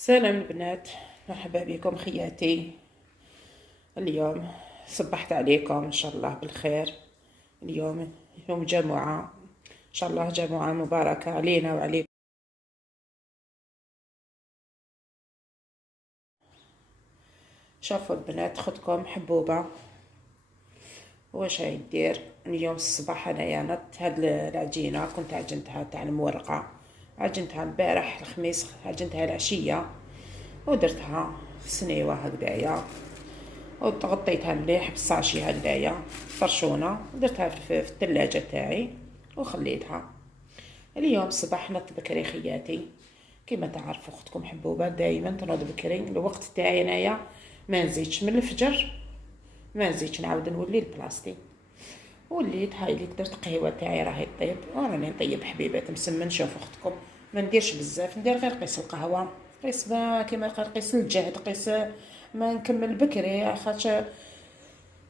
سلام البنات، مرحبا بكم خياتي. اليوم صبحت عليكم ان شاء الله بالخير. اليوم يوم جمعة، ان شاء الله جمعة مباركة علينا وعليكم. شوفوا البنات، خدكم حبوبة. واش راهي دير اليوم الصباح؟ انايا نط هاد العجينة كنت عجنتها تاع المورقة، عجنتها البارح الخميس، عجنتها العشية ودرتها في سنيوة هكذايا وغطيتها مليح بالصاشي هكذايا فرشونه، ودرتها في الثلاجه تاعي وخليتها. اليوم الصباح نط بكري خياتي، كما تعرفوا اختكم حبوبه دائما تنوض بكري. الوقت تاعي انايا ما نزيدش من الفجر، ما نزيدش نعاود نولي لبلاصتي. وليت هاي اللي درت قهوه تاعي راهي طيب، وراني نطيب حبيبات مسمن. شوفوا اختكم ما نديرش بزاف، ندير غير قيس القهوه، قيس كيما قال قيس الجهد، قيس ما نكمل بكري خاطر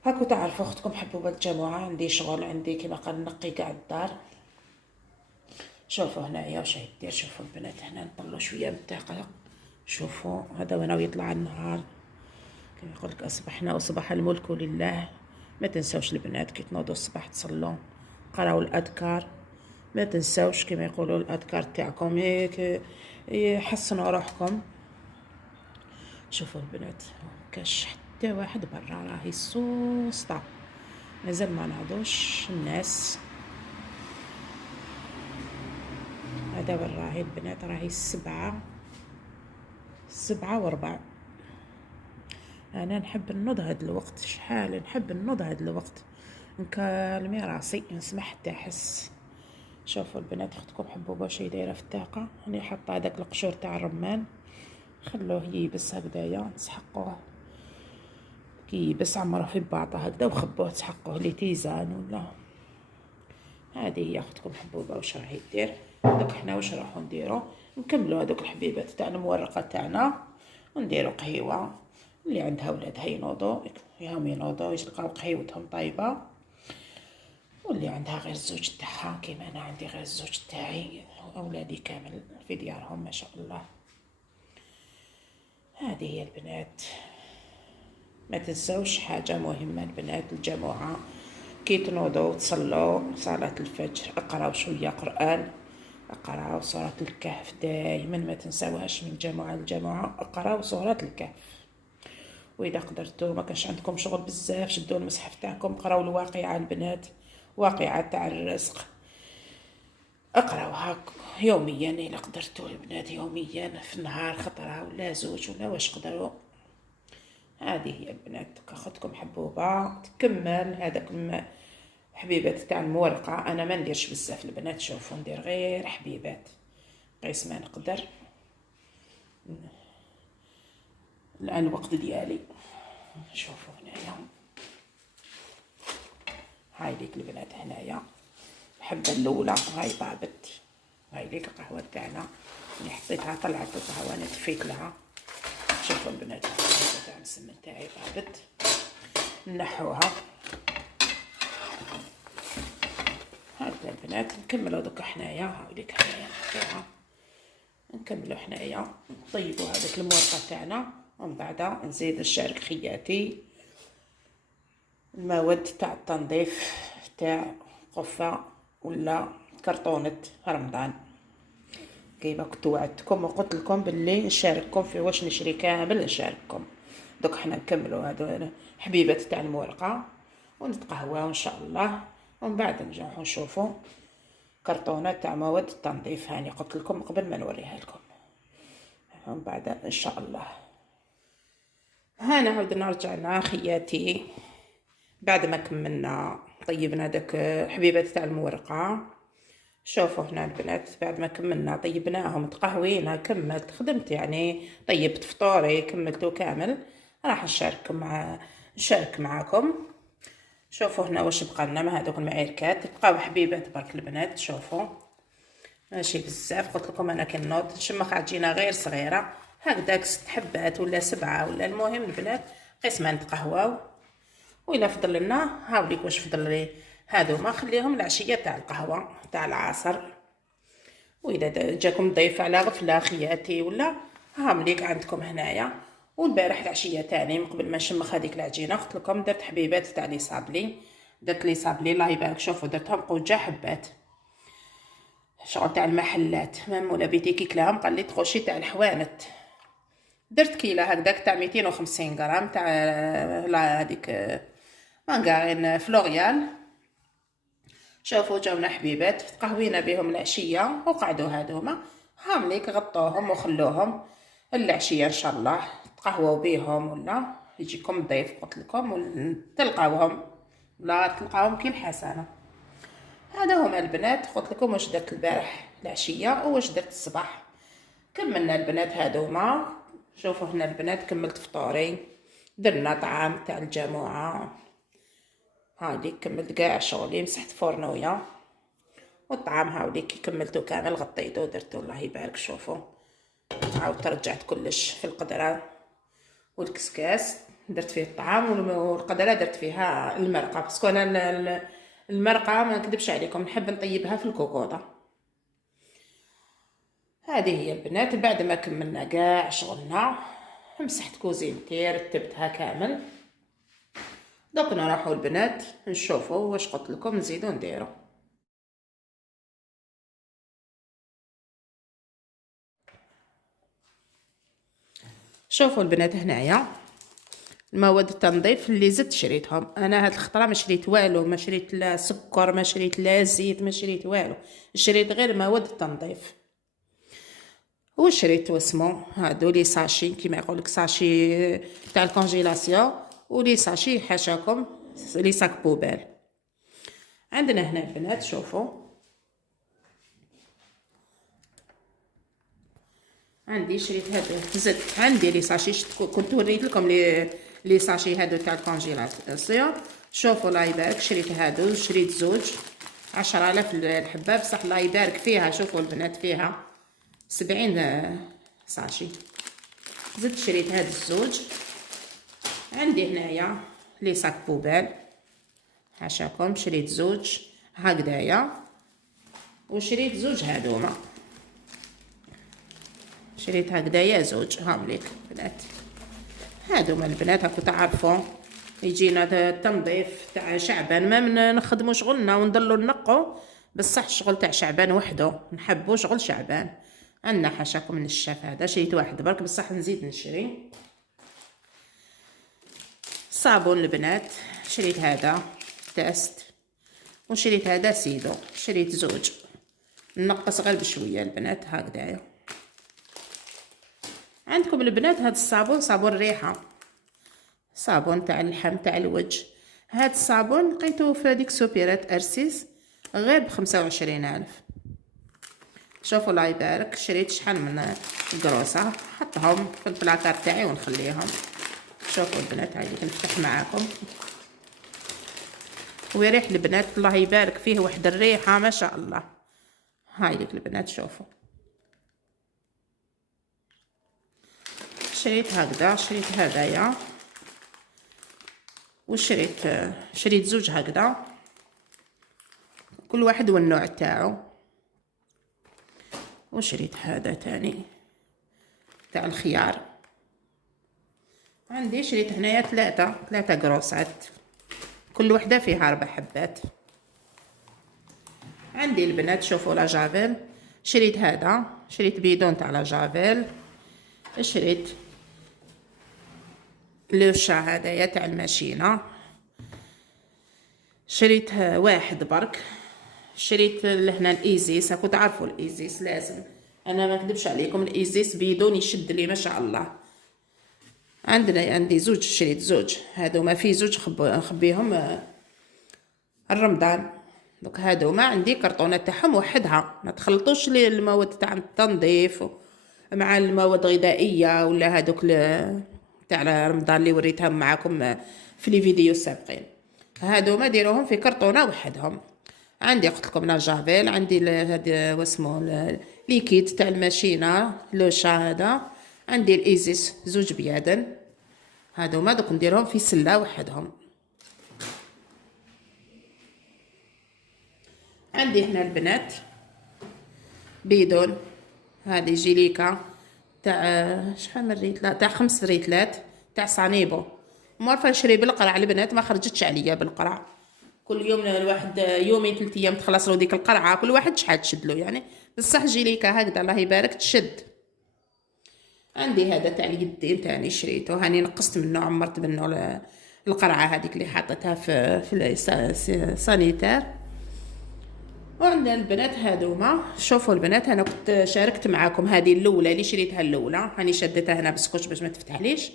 هاكو تعرفوا اختكم حبوبه الجمعه عندي شغل، عندي كيما قال نقي قاع الدار. شوفوا هنايا واش دير، شوفوا البنات هنا نطلوا شويه من الدقيق. شوفوا هذا وانا يطلع النهار كما يقول لك اصبحنا واصبح الملك لله. ما تنساوش البنات كي تنوضوا الصباح تصلوا، قراو الاذكار، ما تنساوش كما يقولوا الاذكار تاعكم يحسنوا روحكم. شوفوا البنات كاش حتى واحد برا، راهي سوسطه، مازال ما نعضوش الناس. هذا وين راهي البنات؟ راهي السبعة وربع. انا نحب نوض هاد الوقت، شحال نحب نوض هاد الوقت، نكالمي راسي نسمع حتى احس. شوفوا البنات اختكم حبوبه واش دايره في الطاقه. راني حاطه هذاك القشور تاع الرمان، خلوه ييبس هكذايا، نسحقوه كي يبس عمروه في باطه هكذا وخبوه، تسحقوه لي تيزان ولا. هذه هي اختكم حبوبه واش راهي دير. دوك حنا واش راحو نديرو؟ نكملوا هذوك الحبيبات تاع المورقه تاعنا ونديروا قهيوه. اللي عندها ولادها ينوضوا ياهم ينوضوا يلقاو قهيوتهم طايبه، واللي عندها غير الزوج تاعها كيما انا عندي غير الزوج تاعي واولادي كامل في ديارهم ما شاء الله. هذه هي البنات. ما تنسوش حاجه مهمه البنات، الجمعه كي تنوضوا تصلوا صلاه الفجر اقراو شويه قران، اقراو سوره الكهف دائما، ما تنساوهاش من جمعه لجمعه، اقراو سوره الكهف. واذا قدرتوا ما كانش عندكم شغل بزاف شدوا المصحف تاعكم قراو الواقعه البنات، واقعه تاع الرزق، اقراوها يوميا الا قدرتوا البنات، يوميا في النهار خطره ولا زوج ولا واش قدروا. هذه هي البنات. اختكم حبوبه تكمل هذاك حبيبات تاع المورقه. انا ما نديرش بزاف البنات، شوفوا ندير غير حبيبات قيس ما نقدر الان الوقت ديالي. شوفوا هنايا هاي ليك البنات، هنايا الحبه الاولى هاي طابت، هاي ليك القهوه تاعنا اللي حطيتها طلعت القهوه انا تفيت لها. شوفوا البنات القهوه تاع المسمن تاعي طابت، نحوها. هكذا البنات نكملوا دوكا حنايا، هاوليك حنايا نحطوها، نكملوا حنايا نطيبوا هذيك المورقه تاعنا، ومن بعد نزيد نشارك خياتي المواد تاع التنظيف تاع قفه ولا كرتونه رمضان. كيما كنت وعدتكم وقلت لكم باللي نشارككم في واش نشري كامل نشارككم. دوك حنا نكملوا هادو حبيبات تاع المورقه ونتقهواو ان شاء الله، ومن بعد نرجعوا نشوفوا كرتونه تاع مواد التنظيف. هاني قلت لكم قبل ما نوريها لكم، ومن بعد ان شاء الله. هنا عاودنا رجعنا خياتي بعد ما كملنا طيبنا داك حبيبات تاع المورقه. شوفوا هنا البنات بعد ما كملنا طيبناهم تقهوينا، كملت خدمت يعني طيبت فطوري كملته كامل، راح نشارك معاكم. شوفوا هنا واش بقى لنا مع هذوك المعيركات، بقاو حبيبات برك البنات. شوفوا ماشي بزاف، قلت لكم انا كنوض نشمخ عجينه غير صغيره هكذاك 6 حبات ولا 7 ولا. المهم البنات قيس ما نتقهواو، وإلا فضل لنا هاوليك واش فضل لي هذوما خليهم العشيه تاع القهوه تاع العصر. واذا جاكم ضيف على غفله خياتي ولا هاهم ليك عندكم هنايا. والبارح العشيه تاني من قبل ما نشمخ هذيك العجينه قلت لكم درت حبيبات تاع لي صابلي. درت لي صابلي الله يبارك، شوفوا درتهم قوجه حبات شغل تاع المحلات. مام ولا بيتي كي كلاهم قال لي تخشي تاع الحوانت. درت كيله هكداك تاع 250 غرام تاع لا هذيك مانغارين فلوريال. شوفوا جاونا حبيبات تقهوينا بهم العشيه وقعدوا هذوما. هامليك غطوهم وخلوهم العشيه ان شاء الله تقهووا بيهم ولا يجيكم ضيف قلت لكم تلقاوهم لا تلقاوهم كي الحسنه. هذا هما البنات قلت لكم واش درت البارح العشيه واش درت الصباح. كملنا البنات هذوما. شوفوا هنا البنات كملت فطوري، درنا طعام تاع الجماعه. هادي كملت كاع شغلي، مسحت فرنويه والطعام هاوليك كي كملتو كامل غطيتو ودرتو الله يبارك. شوفوا عاودت رجعت كلش في القدره والكسكاس درت فيه الطعام والقدره درت فيها المرقه باسكو انا المرقه ما نكذبش عليكم نحب نطيبها في الكوكوطه. هذه هي البنات بعد ما كملنا كاع شغلنا مسحت كوزينتي رتبتها كامل. دوك نروحوا البنات نشوفوا واش قلت لكم نزيدو نديرو. شوفوا البنات هنايا المواد التنظيف اللي زدت شريتهم انا هاد الخطره. ما شريت والو، ما شريت لا سكر، ما شريت لا زيت، ما شريت والو، شريت غير مواد التنظيف. وشريت واسمو هادو لي ساشي كيما يقولك ساشي تاع الكونجيلاسيون ولي ساشي حاشاكم لي ساك بوبال. عندنا هنا البنات شوفوا عندي شريت هذا زدت عندي لي ساشي كنت وريت لكم لي ساشي هادو تاع الكونجيلاسيون. شوفوا الله يبارك شريت هادو شريت زوج 10,000 الحبه بصح الله يبارك فيها. شوفوا البنات فيها 70 ساشي. زدت شريت هاد الزوج. عندي هنايا لي ساك بوبال حاشاكم شريت زوج هكذايا وشريت زوج هادوما. شريت هكذايا زوج هامليك بنات. هادوما البنات هاكو تعرفوا يجينا التنظيف تاع شعبان ما نخدموا شغلنا ونضلوا نقوا بصح شغل تاع شعبان وحده نحبوا شغل شعبان. عندنا حاشاكم من الشاف هذا شريت واحد برك بصح نزيد نشري. صابون البنات شريت هذا تاست وشريت هذا سيدو شريت زوج نقص غير بشويه البنات هكذايا. عندكم البنات هذا الصابون صابون ريحه صابون تاع اللحم تاع الوجه. هذا الصابون لقيته في هذيك سوبيرات ارسيس غير ب25,000. شوفوا الله يبارك شريت شحال من قروصه حطهم في البلاكار تاعي ونخليهم. شوفوا البنات هذه نفتح معاكم ويريح البنات الله يبارك فيه واحد الريحه ما شاء الله. هاي ليك البنات شوفوا شريت هكذا شريت هدايا شريت زوج هكذا كل واحد والنوع تاعو. وشريت هذا تاني تاع الخيار. عندي شريت هنايا ثلاثة قروصات كل وحده فيها 4 حبات. عندي البنات شوفوا لا جافيل شريت هذا شريت بيدون تاع لا جافيل. شريت لوشا هذايا تاع الماشينه شريت واحد برك. شريت لهنا الايزيس راكو تعرفوا الايزيس لازم انا ما نكذبش عليكم الايزيس بيدون يشد لي ما شاء الله. عندي زوج شريت زوج هادو ما في زوج نخبيهم الرمضان. دوك هادو ما عندي كرطونه تاعهم وحدها ما تخلطوش لي المواد تاع التنظيف مع المواد الغذائيه ولا هادوك تاع رمضان اللي وريتهم معكم في لي فيديو السابقين. هادو ما ديروهم في كرطونه وحدهم. عندي قلت لكم لا جافيل عندي هذا واسمو ليكيد تاع الماشينه لوشا هذا. عندي الايزيس زوج بيادن هادو ما دوك نديرهم في سله وحدهم. عندي هنا البنات بيدون هذه جيليكا تاع شحال من ريتلات، تاع 5 ريتلات تاع صانيبو. معرفه نشري بالقرع البنات، ما خرجتش عليا بالقرع. كل يوم الواحد يومين 3 ايام تخلص له ديك القرعه، كل واحد شحال تشد له يعني. بصح جيليكا هكذا الله يبارك تشد. عندي هذا تاع اليدين تاني شريته، هاني نقصت منه، عمرت منه القرعه هذيك اللي حطيتها في السانيتير. وعندنا البنات هذوما. شوفوا البنات، انا كنت شاركت معاكم هذه الاولى اللي شريتها الاولى، هاني شدتها هنا بسكوتش باش ما تفتحليش.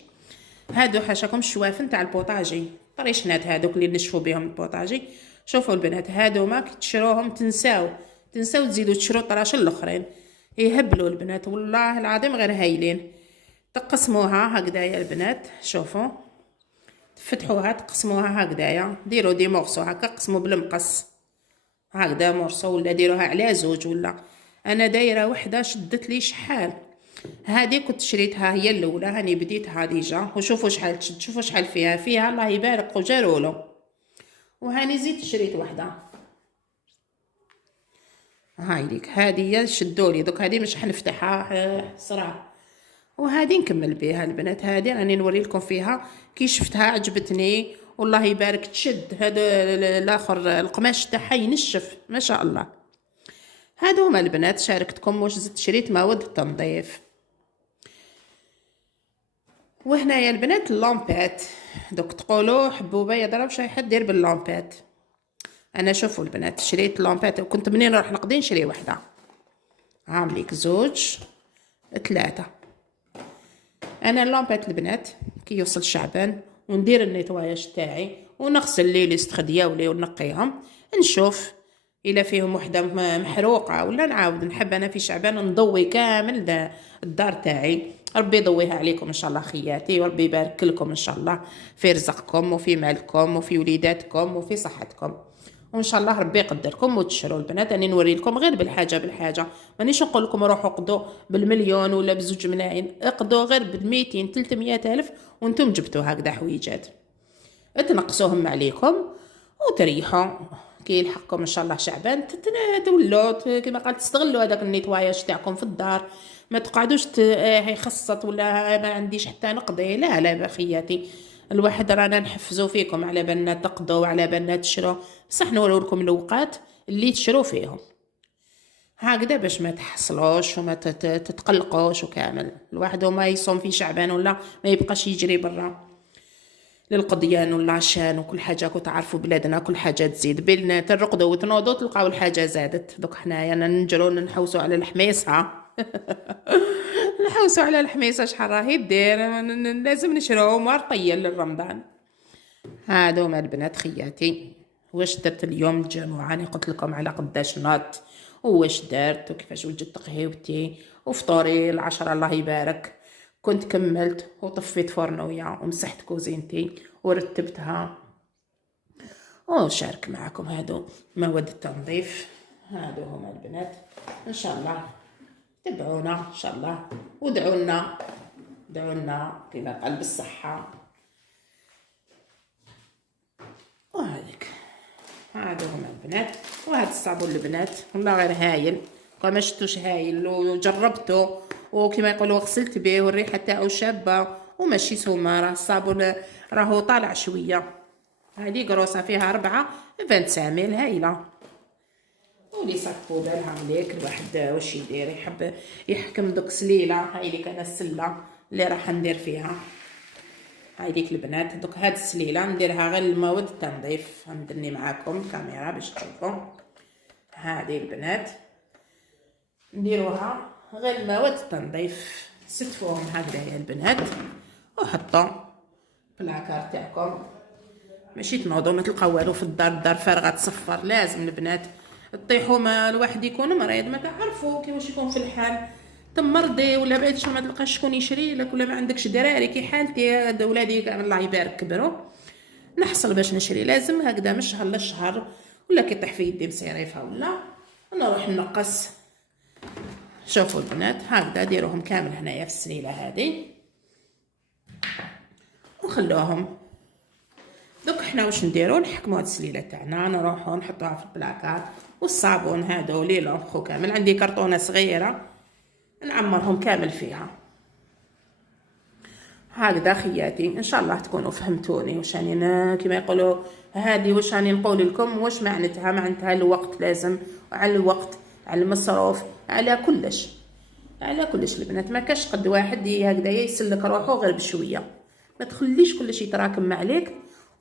هادو حاشاكم الشوافن تاع البوطاجي، طريشنات هادوك اللي نشفوا بهم البوطاجي. شوفوا البنات هادوما كي تشروهم تنساو تزيدوا تشرو طراشل الاخرين، يهبلوا البنات والله العظيم غير هايلين. تقسموها هكذايا البنات، شوفوا تفتحوها تقسموها هكذايا، ديروا دي مورسو هكا، قسموا بالمقص هكذا مورسو، ولا ديروها على زوج. ولا انا دايره وحده شدت لي شحال. هذه كنت شريتها هي الاولى، هاني بديتها ديجا، وشوفوا شحال تشد، شوفوا شحال فيها الله يبارك وجارولو. وهاني زيد شريت وحده هاي ليك، هذه شدولي دوك، هذه مش حنفتحها صراحه. وهذه نكمل بها البنات، هذه راني نوري لكم فيها كي شفتها عجبتني والله يبارك تشد. هذا الاخر القماش تاعها ينشف ما شاء الله. هادو هما البنات شاركتكم، واش زدت شريت مواد التنظيف. وهنايا البنات اللامبات، دوك تقولوا حبوبه يضرب شي حد دير باللامبات. انا شوفوا البنات شريت لامبات، وكنت منين نروح نقضي نشري وحده. عامليك زوج 3. انا اللامبات البنات كي يوصل شعبان وندير النيطواياج تاعي ونغسل لي ليست دياولي ونقيهم، نشوف الا فيهم وحده محروقه، ولا نعاود نحب انا في شعبان نضوي كامل الدار تاعي. ربي يضويها عليكم ان شاء الله خياتي، وربي يبارك لكم ان شاء الله في رزقكم وفي مالكم وفي وليداتكم وفي صحتكم، وان شاء الله ربي يقدركم وتشروا البنات. راني نوري لكم غير بالحاجه، مانيش نقول لكم روحوا قضوا بالمليون ولا بزوج ملايين، اقضوا غير ب200 300 الف وانتم جبتوا هكذا حويجات، تنقصوهم عليكم وتريحوا. كي يلحقكم ان شاء الله شعبان تولوا كما قال تستغلوا هذاك النيطواياج تاعكم في الدار، ما تقعدوش هي خصت ولا ما عنديش حتى نقضي. لا لا بخياتي، الواحد رانا نحفزوا فيكم على بالنا تقضوا وعلى بالنا تشروا، بصح نورو لكم الاوقات اللي تشروا فيهم هكذا باش ما تحصلوش وما تتقلقوش. وكامل الواحد وما يصوم في شعبان ولا ما يبقاش يجري برا للقضيان والعشان وكل حاجه. كنت تعرفوا بلادنا كل حاجه تزيد، بينا ترقدوا وتنوضوا تلقاو الحاجه زادت. دوك حنايا ننجروا نحوسوا على الحميصه نحوسوا على الحميصه شحال راهي دير، لازم نشروه مار طيل للرمضان. هادو ما البنات خياتي واش درت اليوم الجمعه. انا قلت لكم على قداش ناط واش درت وكيفاش وجدت قهيوتي وفطوري 10 الله يبارك. كنت كملت وطفيت فرنوية ومسحت كوزينتي ورتبتها، وشارك معكم هادو مواد التنظيف. هادو هما البنات، ان شاء الله تبعونا ان شاء الله ودعونا كما قال بالصحة. وهذيك هادو هما البنات. وهاد الصابون البنات والله غير هايل، ما شفتوش هايل وجربته وكما يقولوا غسلت به والريحه تاعو شابه وماشي سومه. راه الصابون راهو طالع شويه. هذه قروصه فيها 4 25 هايله. ولي صكو بالها عليك الواحد واش يدير، يحب يحكم دوك سليله. هاي ليك انا السله اللي راح ندير فيها، هاي ديك البنات دوك هاد السليله نديرها غير المواد التنظيف. ندني معاكم الكاميرا باش تشوفوا. هذه البنات نديروها غير مواد التنظيف، ستفوهم هكذا يا البنات وحطوا بلاكار تاعكم. ماشي تنوضوا ما تلقاو والو في الدار فارغه تصفر. لازم البنات تطيحوا، ما الواحد يكون مريض ما تعرفوا كيفاش يكون في الحال، تمرضي ولا بعد ما تلقاش شكون يشري لك، ولا ما عندكش دراري كي حالتي. هاد ولادي الله يبارك كبروا نحصل باش نشري، لازم هكذا من شهر لشهر، ولا كي يطيح في يدي مصيريفه ولا نروح نقص. شوفوا البنات هكذا ديروهم كامل هنايا في السليله هذه وخلوهم. دوك حنا واش نديرو، نحكموا هاد السليله تاعنا نروحوا نحطوها في البلاكار. والصابون هادو لي لونخو كامل، عندي كرطونه صغيره نعمرهم كامل فيها. هكذا خياتي، ان شاء الله تكونوا فهمتوني واش راني كما يقولوا هذه واش راني نقول لكم، واش معناتها الوقت لازم، على الوقت، على المصروف، على كلش البنات. ما كاش قد واحد هكذا يسلك روحه غير بشويه، ما تخليش كلش يتراكم عليك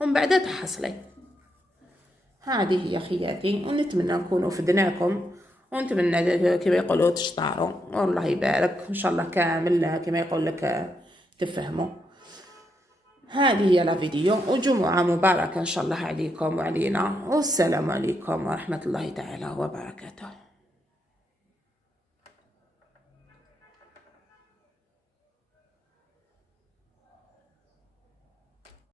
ومن بعد تحصلي. هذه هي خياتي، ونتمنى نكونوا فدناكم، ونتمنى كما يقولوا تشطاروا، والله يبارك ان شاء الله كامل كما يقول لك تفهموا. هذه هي لا فيديو، وجمعة مباركة ان شاء الله عليكم وعلينا، والسلام عليكم ورحمة الله تعالى وبركاته.